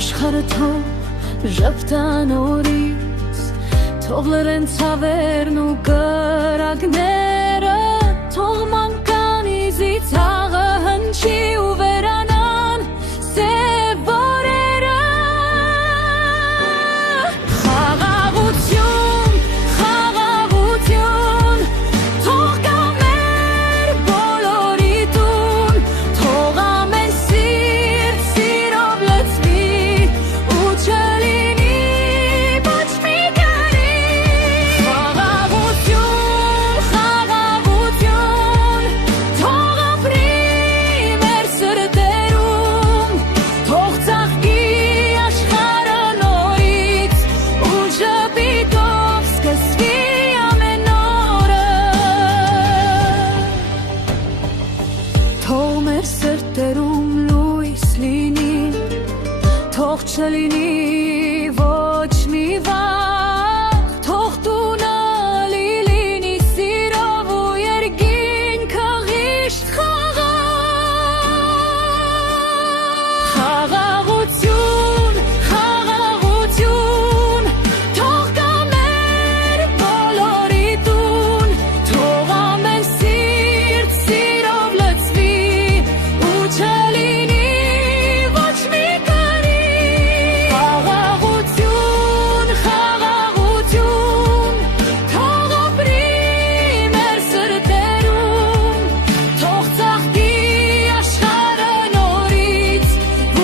Աշխարհը թող ժպտան օրից, թող լրեն ցավերն ու կրակները, թող մանկանիզի ցաղը հնչի ու վերանան սև օրերը։ Խաղաղություն, խաղաղություն, թող գա մեր բոլորի տուն, թող ամեն սիրտ սիրով լցվի ու չլինի ոչ մի կերի։ Խաղաղություն, խաղաղություն, թող ապրի մեր սրտերում, թող ծաղկի աշխարհը նորից ու ժպիտով սկսվի ամեն օրը։ Թող մեր սրտերում լույս լինի, թող չլինի ոչ մի վախ, թող տունը լինի սիրով ու երկինքը խիղճ խաղաղ։ Խաղաղություն, խաղաղություն, թող գա մեր բոլորի տուն, թող ամեն սիրտ սիրով լցվի ու չլինի ոչ մի կերի։ Խաղաղություն, խաղաղություն, թող ապրի մեր սրտերում, թող ծաղկի աշխարհը նորից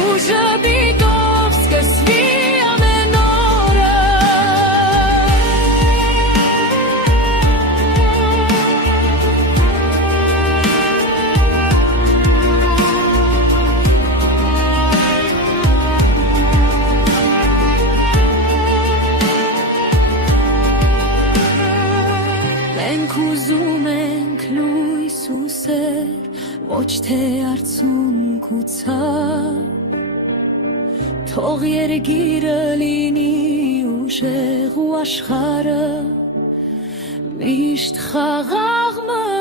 ու ժպիտով սկսվի ամեն օրը։ Մենք ուզում ենք լույս ու սեր, ոչ թե արցունք ու ցավ, թող երգիրը լինի ուժեղ ու աշխարհը միշտ խաղաղ մնա։